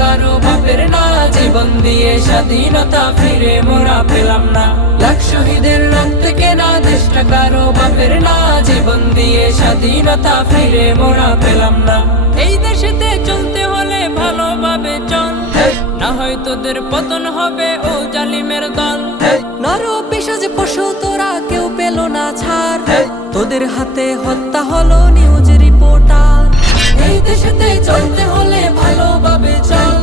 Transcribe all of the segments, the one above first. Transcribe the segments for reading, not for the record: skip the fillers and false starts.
কারো বাপের না, জীবন দিয়ে স্বাধীনতা ফিরে মোরা পেলাম না। লাখ শহীদের রক্তে কেনা দেশটা কারো বাপের না, জীবন দিয়ে স্বাধীনতা ফিরে মোরা পেলাম না। এই দেশেতে চলতে হলে ভালোভাবে চল, না হয় তোদের পতন হবে ও জালিমের দল। নর পিশাচ পশু তোরা কেউ পেল না ছাড়, তোদের হাতে হত্যা হলো নিউজ রিপোর্টার। এই দেশেতে চলতে হলে ভালোভাবে চল,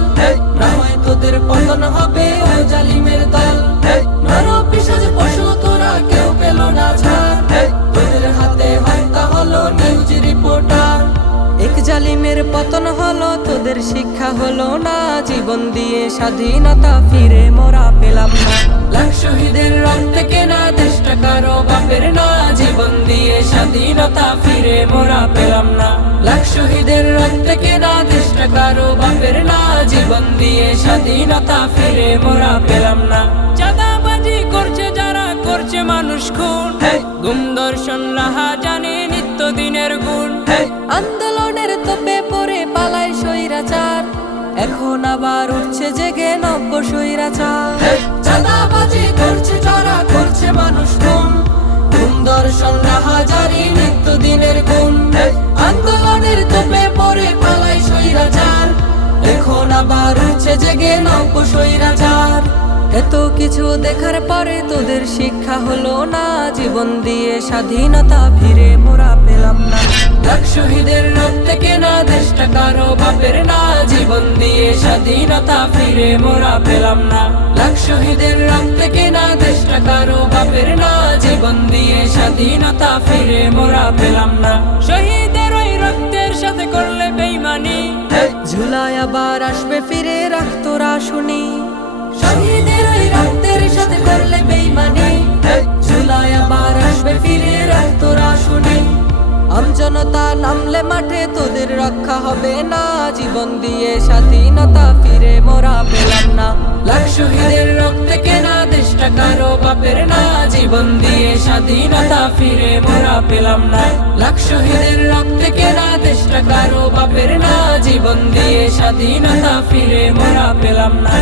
না হয় তোদের পতন হবে ও জালিমের দল। নর পিশাচ পশু তোরা কেউ পেল না ছাড়, তোদের হাতে হত্যা হলো নিউজ রিপোর্টার। এক জালিমের পতন হলো, তোদের শিক্ষা হলো না, জীবন দিয়ে স্বাধীনতা ফিরে মোরা পেলাম না। লাখ শহীদের রক্তে কেনা দেশটা কারো বাপের না, জীবন দিয়ে স্বাধীনতা ফিরে মোরা পেলাম না। লাখ শহীদের রক্তে কেনা দেশটা কারো বাপের না, জীবন দিয়ে স্বাধীনতা ফিরে মোরা পেলাম না। চাঁদাবাজি করছে যারা, করছে মানুষ খুন, গুম দর্শন রাহাজানি নিত্যদিনের গুণ। আন্দোলনের তোপে পড়ে পালায় স্বৈরাচার, এখন আবার উঠছে জেগে নব্য স্বৈরাচার। চাঁদাবাজি করছে যারা, করছে মানুষ খুন, গুম দর্শন রাহাজানি নিত্যদিনের গুণ। আন্দোলনের তোপে পড়ে পালায় স্বৈরাচার, এখন আবার উঠছে জেগে নব্য স্বৈরাচার। এত কিছু দেখার পরে তোদের শিক্ষা হলো না, জীবন দিয়ে স্বাধীনতা ফিরে মোরা পেলাম না। লাখ শহীদের রক্তে কেনা দেশটা কারো বাপের না, জীবন দিয়ে স্বাধীনতা ফিরে মোরা পেলাম না। লাখ শহীদের রক্তে কেনা দেশটা কারো বাপের না, জীবন দিয়ে স্বাধীনতা ফিরে মোরা পেলাম না। শহীদের ওই রক্তের সাথে করলে বেইমানি, ঝুলায় আবার আসবে ফিরে রাখ তোরা শুনি। শহীদের ওই রক্তের সাথে করলে বেইমানি, ঝুলায় আবার আসবে ফিরে রাখ তোরা শুনি। আমজনতা নামলে মাঠে তোদের রক্ষা হবে না, জীবন দিয়ে স্বাধীনতা ফিরে মোরা পেলাম না। লাখ শহীদের রক্তে কেনা দেশটা কারো বাপের না, জীবন দিয়ে স্বাধীনতা ফিরে মোরা পেলাম না। লাখ শহীদের রক্তে কেনা দেশটা কারো বাপের না, জীবন দিয়ে স্বাধীনতা ফিরে মোরা পেলাম না।